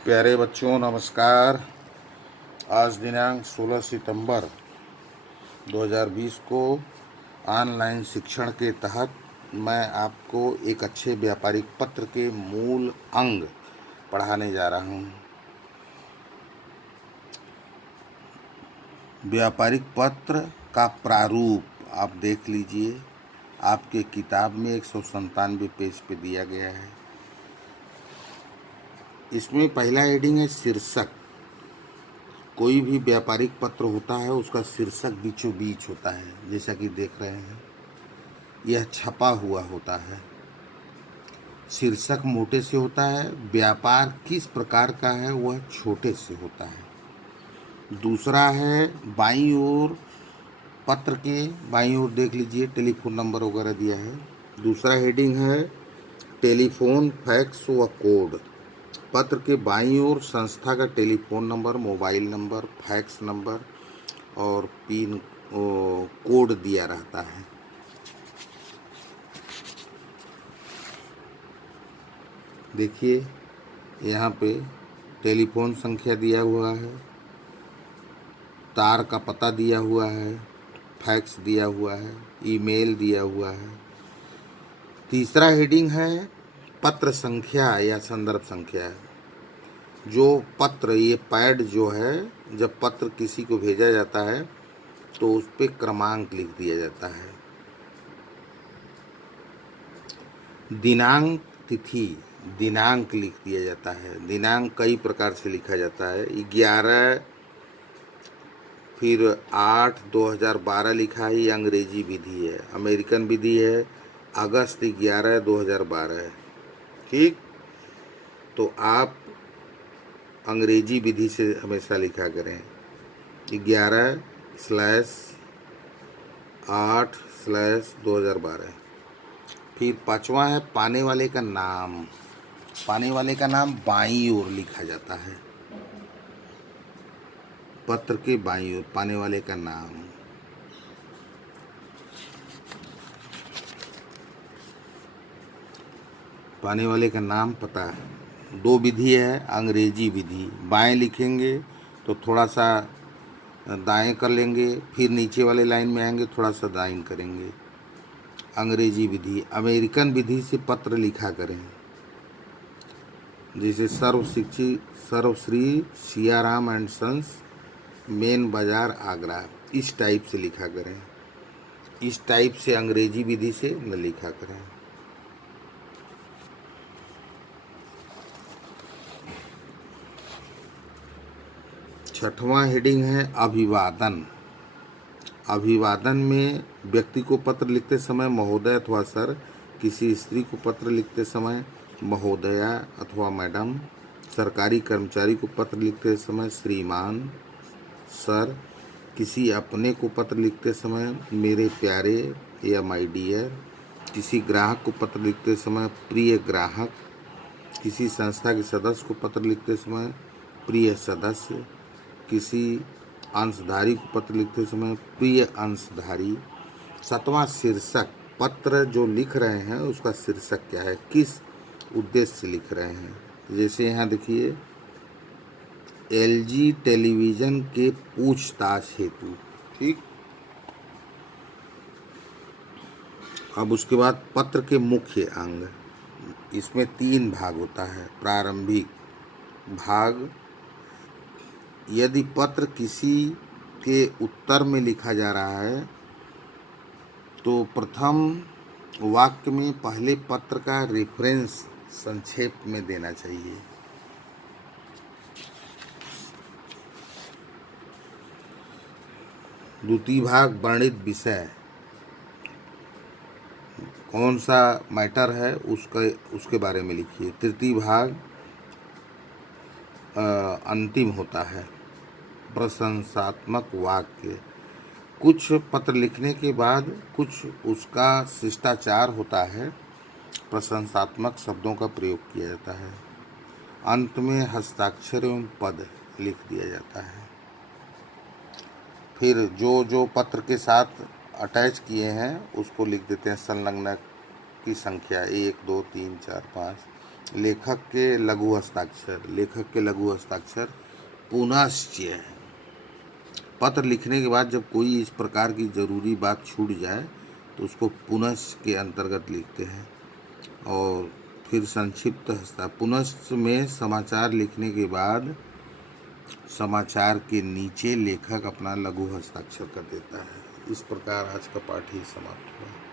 प्यारे बच्चों नमस्कार। आज दिनांक 16 सितंबर 2020 को ऑनलाइन शिक्षण के तहत मैं आपको एक अच्छे व्यापारिक पत्र के मूल अंग पढ़ाने जा रहा हूँ। व्यापारिक पत्र का प्रारूप आप देख लीजिए, आपके किताब में 197 पेज पे दिया गया है। इसमें पहला हेडिंग है शीर्षक। कोई भी व्यापारिक पत्र होता है उसका शीर्षक बीचों बीच होता है, जैसा कि देख रहे हैं यह छपा हुआ होता है। शीर्षक मोटे से होता है, व्यापार किस प्रकार का है वह छोटे से होता है। दूसरा है बाईं ओर, पत्र के बाईं ओर देख लीजिए टेलीफोन नंबर वगैरह दिया है। दूसरा हेडिंग है टेलीफोन, फैक्स व कोड। पत्र के बाईं ओर संस्था का telephone number, mobile number, fax number और पिन कोड दिया रहता है। देखिए यहाँ पे टेलीफोन संख्या दिया हुआ है, तार का पता दिया हुआ है, फैक्स दिया हुआ है, ईमेल दिया हुआ है। तीसरा हेडिंग है पत्र संख्या या संदर्भ संख्या है। जो पत्र, ये पैड जो है, जब पत्र किसी को भेजा जाता है तो उस पर क्रमांक लिख दिया जाता है। दिनांक, तिथि, दिनांक लिख दिया जाता है। दिनांक कई प्रकार से लिखा जाता है। 11 फिर 8/2012 लिखा है, ये अंग्रेजी विधि है। अमेरिकन विधि है अगस्त 11/2012। ठीक, तो आप अंग्रेजी विधि से हमेशा लिखा करें 11/8/2012। फिर पांचवा है पाने वाले का नाम। पाने वाले का नाम बाईं ओर लिखा जाता है, पत्र के बाईं ओर पाने वाले का नाम। पाने वाले का नाम पता है। दो विधि है, अंग्रेजी विधि, बाएं लिखेंगे तो थोड़ा सा दाएं कर लेंगे, फिर नीचे वाले लाइन में आएंगे थोड़ा सा दाएं करेंगे। अंग्रेजी विधि। अमेरिकन विधि से पत्र लिखा करें, जैसे सर्वश्री सियाराम एंड सन्स, मेन बाजार आगरा, इस टाइप से लिखा करें। इस टाइप से अंग्रेजी विधि से न लिखा करें। छठवां हेडिंग है अभिवादन। अभिवादन में व्यक्ति को पत्र लिखते समय महोदय अथवा सर, किसी स्त्री को पत्र लिखते समय महोदया अथवा मैडम, सरकारी कर्मचारी को पत्र लिखते समय श्रीमान, सर, किसी अपने को पत्र लिखते समय मेरे प्यारे या माय डियर, किसी ग्राहक को पत्र लिखते समय प्रिय ग्राहक, किसी संस्था के सदस्य को पत्र लिखते समय प्रिय सदस्य, किसी अंशधारी को पत्र लिखते समय प्रिय अंशधारी। सातवां शीर्षक, पत्र जो लिख रहे हैं उसका शीर्षक क्या है, किस उद्देश्य से लिख रहे हैं। जैसे यहाँ देखिए एलजी टेलीविज़न के पूछताछ हेतु। ठीक, अब उसके बाद पत्र के मुख्य अंग। इसमें 3 भाग होता है। प्रारंभिक भाग, यदि पत्र किसी के उत्तर में लिखा जा रहा है तो प्रथम वाक्य में पहले पत्र का रेफरेंस संक्षेप में देना चाहिए। द्वितीय भाग वर्णित विषय, कौन सा मैटर है उसके बारे में लिखिए। तृतीय भाग अंतिम होता है प्रशंसात्मक वाक्य। कुछ पत्र लिखने के बाद कुछ उसका शिष्टाचार होता है, प्रशंसात्मक शब्दों का प्रयोग किया जाता है। अंत में हस्ताक्षर एवं पद लिख दिया जाता है। फिर जो पत्र के साथ अटैच किए हैं उसको लिख देते हैं संलग्नक की संख्या 1 2 3 4 5। लेखक के लघु हस्ताक्षर। लेखक के लघु हस्ताक्षर पुनश्च है। पत्र लिखने के बाद जब कोई इस प्रकार की ज़रूरी बात छूट जाए तो उसको पुनश्च के अंतर्गत लिखते हैं। और फिर संक्षिप्त पुनश्च में समाचार लिखने के बाद समाचार के नीचे लेखक अपना लघु हस्ताक्षर कर देता है। इस प्रकार आज का पाठ ही समाप्त हुआ।